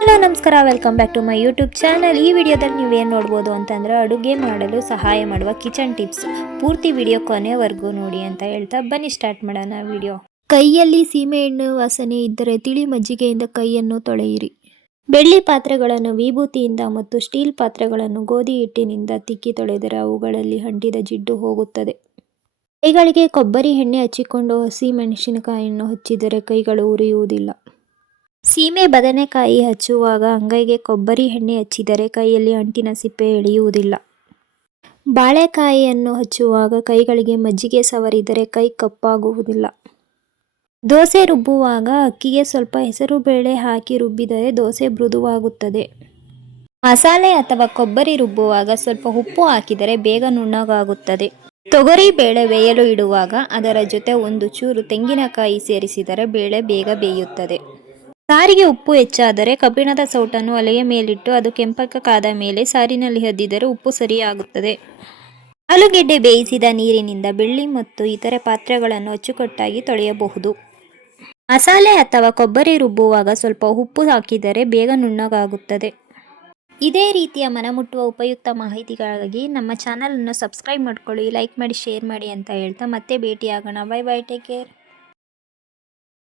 Hello ನಮಸ್ಕಾರ, welcome back to my YouTube channel. ಈ ವಿಡಿಯೋದಲ್ಲಿ ನೀವೇನು ನೋಡ್ಬೋದು ಅಂತಂದರೆ ಅಡುಗೆ ಮಾಡಲು ಸಹಾಯ ಮಾಡುವ ಕಿಚನ್ ಟಿಪ್ಸ್. ಪೂರ್ತಿ ವಿಡಿಯೋ ಕೊನೆವರೆಗೂ ನೋಡಿ ಅಂತ ಹೇಳ್ತಾ ಬನ್ನಿ ಸ್ಟಾರ್ಟ್ ಮಾಡೋಣ ವಿಡಿಯೋ. ಕೈಯಲ್ಲಿ ಸೀಮೆಎಣ್ಣೆ ವಾಸನೆ ಇದ್ದರೆ ತಿಳಿ ಮಜ್ಜಿಗೆಯಿಂದ ಕೈಯನ್ನು ತೊಳೆಯಿರಿ. ಬೆಳ್ಳಿ ಪಾತ್ರೆಗಳನ್ನು ವಿಭೂತಿಯಿಂದ ಮತ್ತು ಸ್ಟೀಲ್ ಪಾತ್ರೆಗಳನ್ನು ಗೋಧಿ ಹಿಟ್ಟಿನಿಂದ ತಿಕ್ಕಿ ತೊಳೆದರೆ ಅವುಗಳಲ್ಲಿ ಅಂಟಿದ ಜಿಡ್ಡು ಹೋಗುತ್ತದೆ. ಕೈಗಳಿಗೆ ಕೊಬ್ಬರಿ ಎಣ್ಣೆ ಹಚ್ಚಿಕೊಂಡು ಹಸಿ ಮೆಣಸಿನಕಾಯಿಯನ್ನು ಹಚ್ಚಿದರೆ ಕೈಗಳು ಉರಿಯುವುದಿಲ್ಲ. ಸೀಮೆ ಬದನೆಕಾಯಿ ಹಚ್ಚುವಾಗ ಅಂಗೈಗೆ ಕೊಬ್ಬರಿ ಎಣ್ಣೆ ಹಚ್ಚಿದರೆ ಕೈಯಲ್ಲಿ ಅಂಟಿನ ಸಿಪ್ಪೆ ಎಳೆಯುವುದಿಲ್ಲ. ಬಾಳೆಕಾಯಿಯನ್ನು ಹಚ್ಚುವಾಗ ಕೈಗಳಿಗೆ ಮಜ್ಜಿಗೆ ಸವರಿದರೆ ಕೈ ಕಪ್ಪಾಗುವುದಿಲ್ಲ. ದೋಸೆ ರುಬ್ಬುವಾಗ ಅಕ್ಕಿಗೆ ಸ್ವಲ್ಪ ಹೆಸರು ಬೇಳೆ ಹಾಕಿ ರುಬ್ಬಿದರೆ ದೋಸೆ ಮೃದುವಾಗುತ್ತದೆ. ಮಸಾಲೆ ಅಥವಾ ಕೊಬ್ಬರಿ ರುಬ್ಬುವಾಗ ಸ್ವಲ್ಪ ಉಪ್ಪು ಹಾಕಿದರೆ ಬೇಗ ನುಣ್ಣಗಾಗುತ್ತದೆ. ತೊಗರಿ ಬೇಳೆ ಬೇಯಲು ಇಡುವಾಗ ಅದರ ಜೊತೆ ಒಂದು ಚೂರು ತೆಂಗಿನಕಾಯಿ ಸೇರಿಸಿದರೆ ಬೇಳೆ ಬೇಗ ಬೇಯುತ್ತದೆ. ಸಾರಿಗೆ ಉಪ್ಪು ಹೆಚ್ಚಾದರೆ ಕಬ್ಬಿಣದ ಸೌಟನ್ನು ಒಲೆಯ ಮೇಲಿಟ್ಟು ಅದು ಕೆಂಪಕ್ಕೆ ಕಾದ ಮೇಲೆ ಸಾರಿನಲ್ಲಿ ಅದ್ದಿದರೆ ಉಪ್ಪು ಸರಿಯಾಗುತ್ತದೆ. ಆಲೂಗೆಡ್ಡೆ ಬೇಯಿಸಿದ ನೀರಿನಿಂದ ಬೆಳ್ಳಿ ಮತ್ತು ಇತರೆ ಪಾತ್ರೆಗಳನ್ನು ಅಚ್ಚುಕಟ್ಟಾಗಿ ತೊಳೆಯಬಹುದು. ಮಸಾಲೆ ಅಥವಾ ಕೊಬ್ಬರಿ ರುಬ್ಬುವಾಗ ಸ್ವಲ್ಪ ಉಪ್ಪು ಹಾಕಿದರೆ ಬೇಗ ನುಣ್ಣಗಾಗುತ್ತದೆ. ಇದೇ ರೀತಿಯ ಮನಮುಟ್ಟುವ ಉಪಯುಕ್ತ ಮಾಹಿತಿಗಾಗಿ ನಮ್ಮ ಚಾನಲನ್ನು ಸಬ್ಸ್ಕ್ರೈಬ್ ಮಾಡ್ಕೊಳ್ಳಿ, ಲೈಕ್ ಮಾಡಿ, ಶೇರ್ ಮಾಡಿ ಅಂತ ಹೇಳ್ತಾ ಮತ್ತೆ ಭೇಟಿಯಾಗೋಣ. Bye bye, take care.